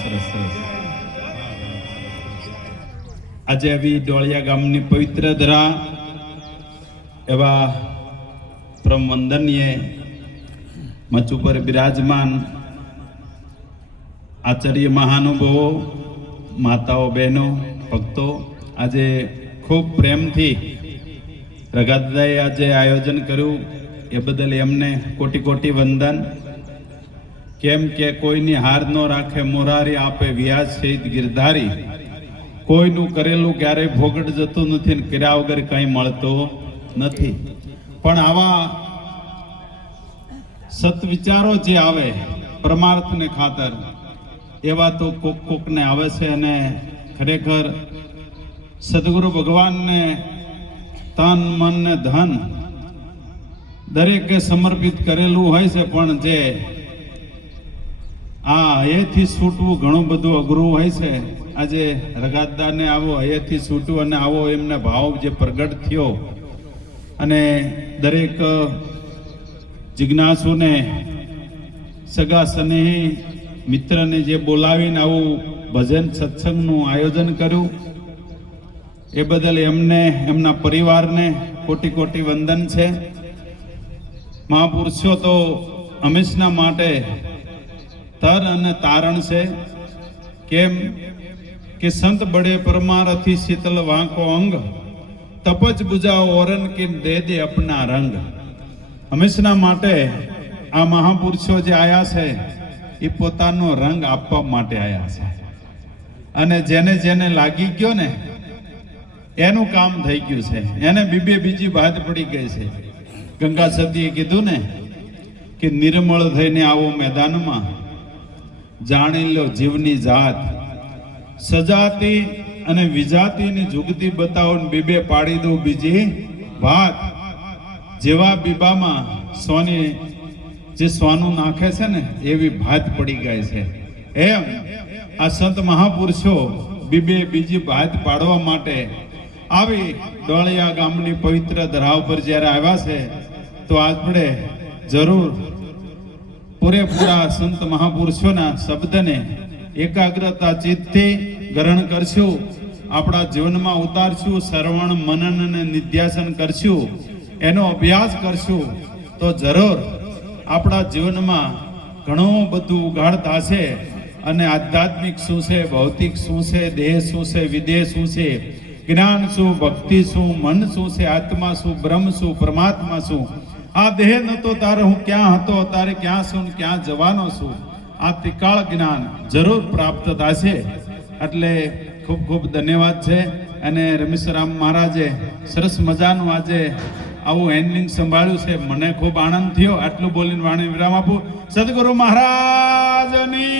સરસ સરસ. આજે આવી ડોળિયા ગામની પવિત્ર ધરા એવા પરમ વંદનીય મંચ ઉપર બિરાજમાન આચાર્ય મહાનુભાવો, માતાઓ, બહેનો, ભક્તો, આજે ખૂબ પ્રેમથી રગાદાએ આજે આયોજન કર્યું એ બદલ એમને કોટી કોટી વંદન. કેમ કે કોઈની હાર ન રાખે મોરારી આપે વ્યાજ સહિત ગિરધારી. કોઈનું કરેલું ક્યારેય ભોગટ જતું નથી ને કર્યા વગર કંઈ મળતો નથી. પણ આવા સત્વિચારો જે આવે પરમાર્થને ખાતર એવા તો કોક કોકને આવે છે. અને ખરેખર સદગુરુ ભગવાનને તન મન ને ધન દરેકે સમર્પિત કરેલું હોય છે. પણ જે આ હયેથી છૂટવું ઘણું બધું અઘરું હોય છે. આજે રગાદાને આવો હયેથી છૂટવું અને આવો એમને ભાવ જે પ્રગટ થયો અને દરેક જિજ્ઞાસુને સગા સ્નેહી મિત્રને જે બોલાવીને આવું ભજન સત્સંગનું આયોજન કર્યું એ બદલ એમને એમના પરિવારને કોટી કોટી વંદન છે. મહાપુરુષો તો હંમેશના માટે તર અને તારણ છે. કેમ કે સંત બડે પરમારથી શીતલ વાંકો અંગ તપજ બુજાઓ ઓરન કે દે દે અપના રંગ. હંમેશના માટે આ મહાપુરુષો જે આયા છે એ પોતાનો રંગ આપવા માટે આયા છે. અને જેને જેને લાગી ગયો ને એનું કામ થઈ ગયું છે. એને બીજી વાત પડી ગઈ છે. ગંગા સતીએ કીધું ને કે નિર્મળ થઈને આવો મેદાનમાં, જાણી લો જીવની જાત, સજાતી અને વિજાતીની જુગતી બતાવો ને બીબે પાડી દો બીજી વાત. જેવા બીબામાં સોની જે સોનું નાખે છે ને એવી ભાત પડી ગઈ છે. એમ આ સંત મહાપુરુષો બીજી ભાત પાડવા માટે આવી ડોળિયા ગામની પવિત્ર ધરા ઉપર જ્યારે આવ્યા છે તો આપણે જરૂર પૂરેપૂરા સંત મહાપુરુષોના શબ્દને એકાગ્રતા ચિત્તથી ગ્રહણ કરશું, આપણા જીવનમાં ઉતારશું, શ્રવણ મનન અને નિધ્યાસન કરશું, એનો અભ્યાસ કરશું તો જરૂર આપણા જીવનમાં ઘણું બધું ઉઘાડ થશે. અને આધ્યાત્મિક શું છે, ભૌતિક શું છે, દેહ શું છે, વિદેહ શું છે, જ્ઞાન શું, ભક્તિ શું, મન શું છે, આત્મા શું, બ્રહ્મ શું, પરમાત્મા શું. આ દેહ નતો તારે હું ક્યાં હતો, તારે ક્યાં છું, ક્યાં જવાનો છું, આ ત્રિકાળ જ્ઞાન જરૂર પ્રાપ્ત થશે. એટલે ખૂબ ખૂબ ધન્યવાદ છે. અને રમેશરામ મહારાજે સરસ મજાનું આજે આવું હેન્ડલિંગ સંભાળ્યું છે. મને ખૂબ આનંદ થયો. આટલું બોલીને વાણી વિરામ આપું. સદગુરુ મહારાજની